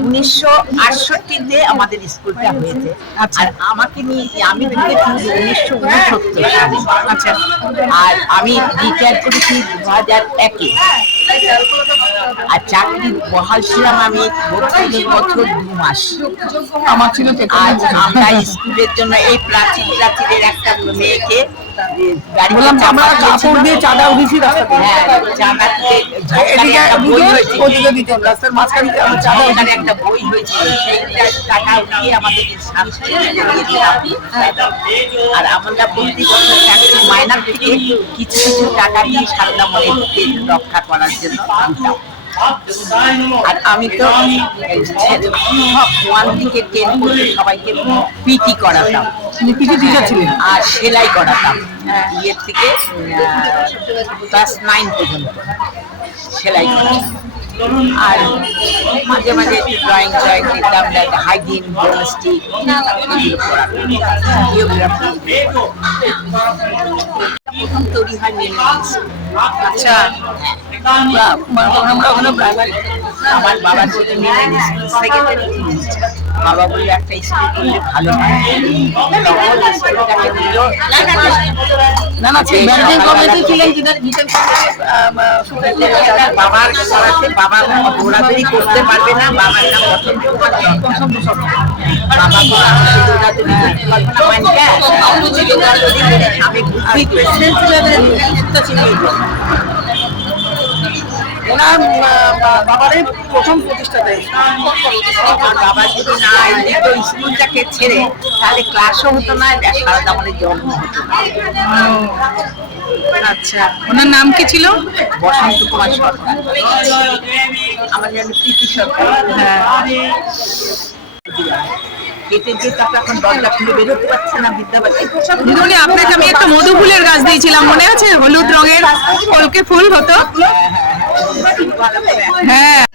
উনিশশো আটষট্টিতে আমাদের স্কুলটা হয়েছে। আচ্ছা। আর আমাকে নিয়ে আমি ঢুকেছি উনিশশো উনসত্তর আচ্ছা। আর আমি রিটায়ার করেছি দু হাজার একে। আর চাকরি বহাল ছিলাম আমি বত্রিশ বছর দু মাস। আমার ছিল আজ আমরা স্কুলের জন্য এই প্রাচীর প্রাচীরের একটা মেয়েকে বললাম আমরা কাপড় দিয়ে চাঁদা উঠেছি রাস্তাতে হ্যাঁ এদিকে। ওদিকে রাস্তার মাঝখানে চাঁদা ওখানে একটা বই টাকা উঠিয়ে আমাদের আর আমরা মাইনার থেকে কিছু কিছু টাকা দিয়ে সারদা মনে রক্ষা করার জন্য আর আমি তো সব ওয়ান থেকে টেন পর্যন্ত সবাইকে পিটি করাতাম। তুমি পিটি টিচার ছিলেন আর সেলাই করাতাম। ইয়ের থেকে ক্লাস নাইন পর্যন্ত সেলাই আর মাঝে মাঝে একটু ড্রয়িং ড্রয়িং দিতাম হাইজিন ডোমেস্টিক জিওগ্রাফি প্রথম তৈরি হয় আচ্ছা বা- আমরা ওখানে প্রাইমারি আমার বাবা বলল একটা স্কুল করলে ভালো না না ব্যাংকিং কমিটি ছিলেন যিনি বাবার সাথে বাবা দৌড়াদৌড়ি করতে পারবে না বাবার নাম বাবা দৌড়াদৌড়ি করতে পারবে না। ওনার বাবারই প্রথম প্রতিষ্ঠাতা। এই বাবা যদি না দিত স্কুলটাকে ছেড়ে তাহলে ক্লাসও হতো না সারদা আমাদের জন্ম হতো আচ্ছা ওনার নাম কি ছিল? বসন্ত কুমার সরকার। আমার প্রীতি সরকার। হ্যাঁ। কেটে দিয়ে তারপর এখন দরজা খুলে বেরোতে পারছে না বিদ্যাবাসী দিদিমণি আপনাকে আমি একটা মধু ফুলের গাছ দিয়েছিলাম মনে আছে? হলুদ রঙের কলকে ফুল হতো। হ্যাঁ।